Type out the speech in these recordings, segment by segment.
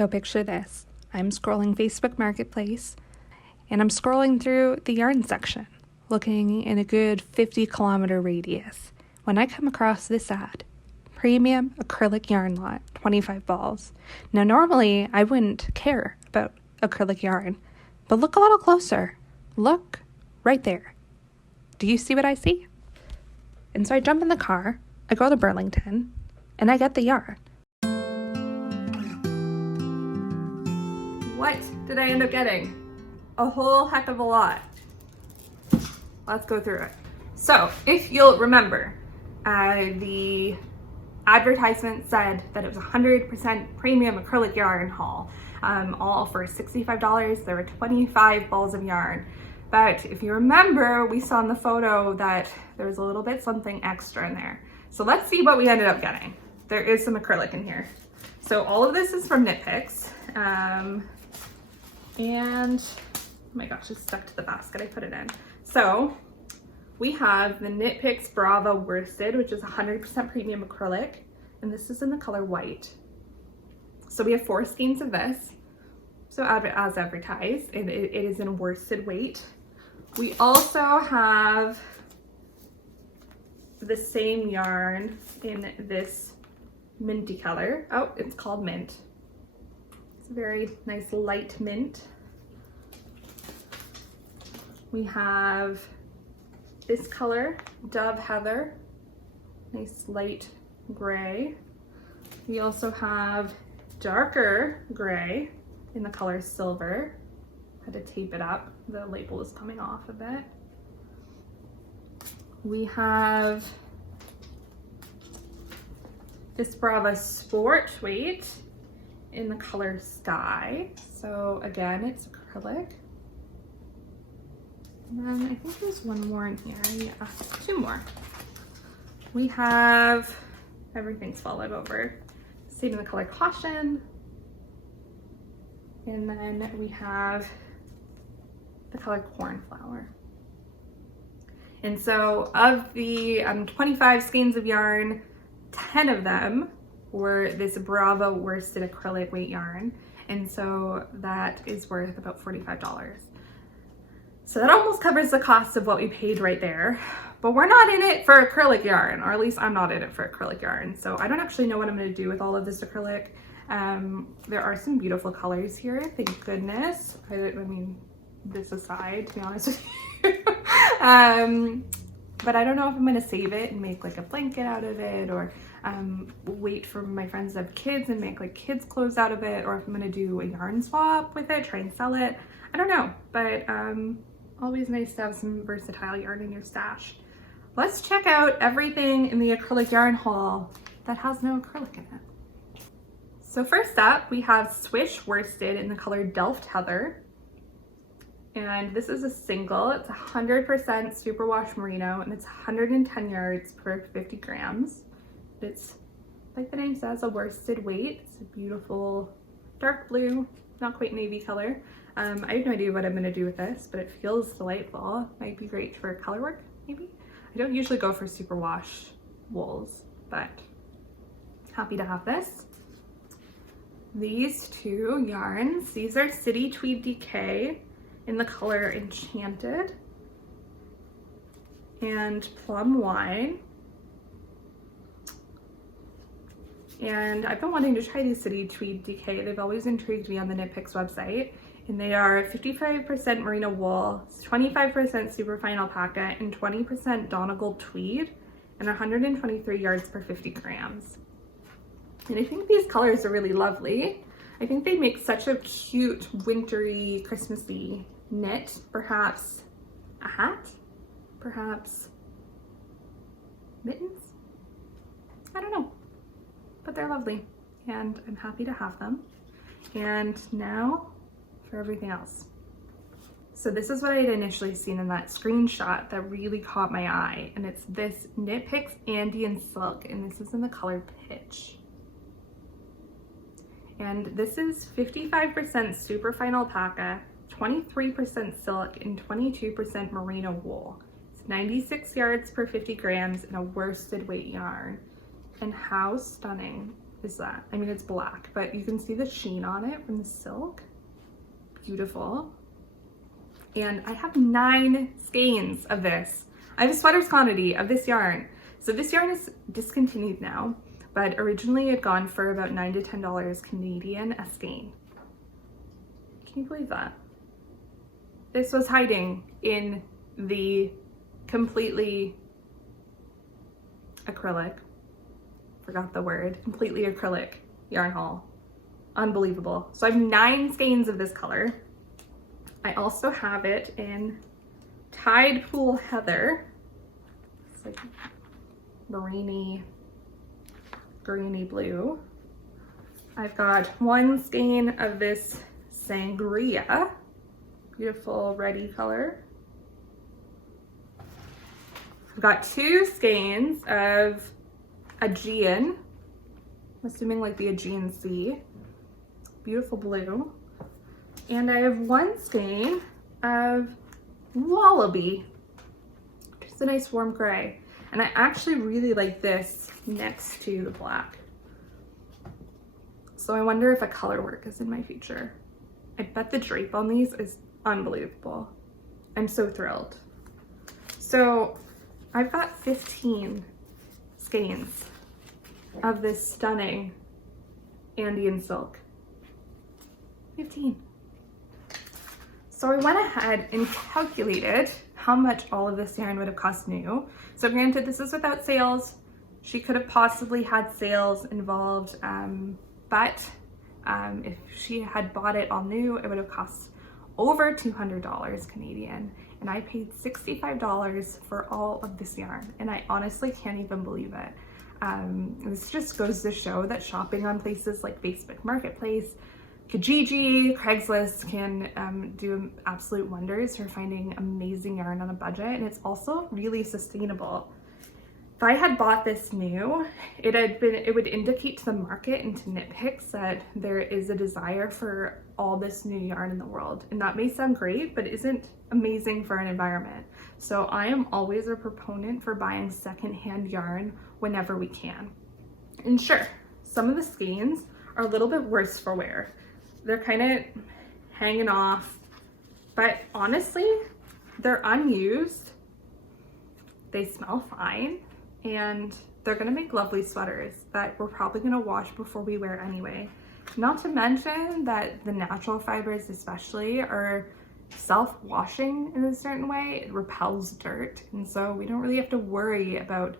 So picture this. I'm scrolling Facebook Marketplace and I'm scrolling through the yarn section, looking in a good 50-kilometer radius, when I come across this ad. Premium acrylic yarn lot, 25 balls. Now normally I wouldn't care about acrylic yarn, but look a little closer. Look right there. Do you see what I see? And so I jump in the car, I go to Burlington, and I get the yarn. What did I end up getting? A whole heck of a lot. Let's go through it. So if you'll remember, the advertisement said that it was 100% premium acrylic yarn haul, all for $65. There were 25 balls of yarn. But if you remember, we saw in the photo that there was a little bit something extra in there. So let's see what we ended up getting. There is some acrylic in here. So all of this is from knitpicks. And oh my gosh, it's stuck to the basket I put it in. So we have the knitpicks Brava worsted, which is 100% premium acrylic, and this is in the color white. So we have 4 skeins of this. So as advertised, it is in worsted weight. We also have the same yarn in this minty color. Oh, it's called mint. It's a very nice light mint. We have this color, Dove Heather, nice light gray. We also have darker gray in the color silver. Had to tape it up, the label is coming off a bit. We have this Brava Sport weight in the color Sky. So again, it's acrylic. And then I think there's one more in here. Yeah, 2 more. We have, everything's followed over. Same in the color Caution. And then we have the color Cornflower. And so of the 25 skeins of yarn, 10 of them were this Brava worsted acrylic weight yarn. And so that is worth about $45. So that almost covers the cost of what we paid right there. But we're not in it for acrylic yarn, or at least I'm not in it for acrylic yarn. So I don't actually know what I'm gonna do with all of this acrylic. There are some beautiful colors here, thank goodness. I mean, this aside, to be honest with you. But I don't know if I'm gonna save it and make like a blanket out of it, or wait for my friends to have kids and make like kids clothes out of it, or if I'm gonna do a yarn swap with it, try and sell it. I don't know, but always nice to have some versatile yarn in your stash. Let's check out everything in the acrylic yarn haul that has no acrylic in it. So first up, we have Swish worsted in the color Delft Heather. And this is a single. It's 100% superwash merino, and it's 110 yards per 50 grams. It's, like the name says, a worsted weight. It's a beautiful dark blue, not quite navy color. I have no idea what I'm going to do with this, but it feels delightful. Might be great for color work, maybe. I don't usually go for superwash wools, but happy to have this. These 2 yarns, these are City Tweed Decay in the color Enchanted and Plum Wine. And I've been wanting to try these City Tweed Decay. They've always intrigued me on the knitpicks website. And they are 55% merino wool, 25% superfine alpaca, and 20% Donegal tweed, and 123 yards per 50 grams. And I think these colors are really lovely. I think they make such a cute, wintry, Christmassy knit. Perhaps a hat? Perhaps mittens? I don't know, but they're lovely, and I'm happy to have them. And now for everything else. So this is what I had initially seen in that screenshot that really caught my eye, and it's this Knitpicks Indian Silk, and this is in the color Pitch. And this is 55% superfine alpaca, 23% silk, and 22% merino wool. It's 96 yards per 50 grams in a worsted weight yarn. And how stunning is that? I mean, it's black, but you can see the sheen on it from the silk. Beautiful. And I have 9 skeins of this. I have a sweater's quantity of this yarn. So this yarn is discontinued now, but originally it had gone for about $9 to $10 Canadian a skein. Can you believe that? This was hiding in the completely acrylic, forgot the word, completely acrylic yarn haul. Unbelievable. So I have 9 skeins of this color. I also have it in Tide Pool Heather. It's like greeny blue. I've got 1 skein of this Sangria, beautiful reddy color. I've got 2 skeins of Aegean, I'm assuming like the Aegean Sea, beautiful blue. And I have 1 skein of Wallaby, just a nice warm gray. And I actually really like this next to the black. So I wonder if a color work is in my future. I bet the drape on these is unbelievable. I'm so thrilled. So I've got 15 skeins of this stunning Indian silk. 15. So I went ahead and calculated how much all of this yarn would have cost new. So granted, this is without sales. She could have possibly had sales involved, but if she had bought it all new, it would have cost over $200 Canadian. And I paid $65 for all of this yarn. And I honestly can't even believe it. This just goes to show that shopping on places like Facebook Marketplace, Kijiji, Craigslist can do absolute wonders for finding amazing yarn on a budget, and it's also really sustainable. If I had bought this new, it would indicate to the market and to knitpicks that there is a desire for all this new yarn in the world. And that may sound great, but isn't amazing for an environment. So I am always a proponent for buying secondhand yarn whenever we can. And sure, some of the skeins are a little bit worse for wear. They're kind of hanging off, but honestly, they're unused. They smell fine, and they're gonna make lovely sweaters that we're probably gonna wash before we wear anyway. Not to mention that the natural fibers especially are self-washing in a certain way. It repels dirt, and so we don't really have to worry about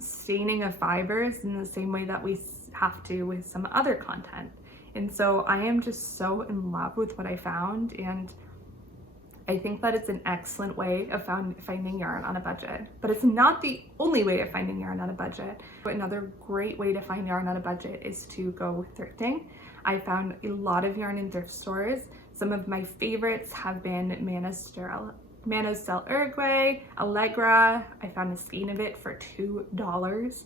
staining of fibers in the same way that we have to with some other content. And so I am just so in love with what I found, and I think that it's an excellent way of finding yarn on a budget. But it's not the only way of finding yarn on a budget. Another great way to find yarn on a budget is to go thrifting. I found a lot of yarn in thrift stores. Some of my favorites have been Manos del Uruguay, Allegra. I found a skein of it for $2.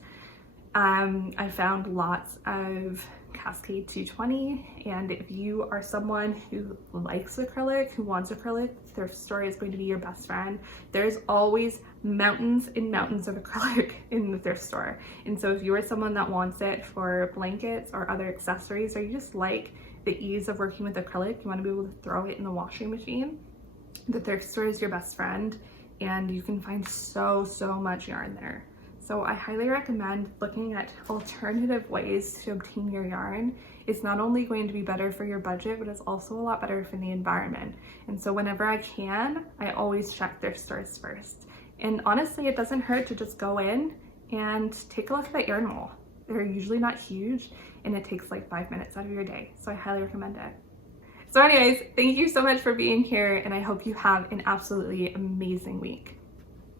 I found lots of Cascade 220, and if you are someone who likes acrylic, who wants acrylic, thrift store is going to be your best friend. There's always mountains and mountains of acrylic in the thrift store, and so if you are someone that wants it for blankets or other accessories, or you just like the ease of working with acrylic, you want to be able to throw it in the washing machine, the thrift store is your best friend, and you can find so much yarn there. So I highly recommend looking at alternative ways to obtain your yarn. It's not only going to be better for your budget, but it's also a lot better for the environment. And so whenever I can, I always check thrift stores first. And honestly, it doesn't hurt to just go in and take a look at that yarn haul. They're usually not huge, and it takes like 5 minutes out of your day. So I highly recommend it. So anyways, thank you so much for being here, and I hope you have an absolutely amazing week.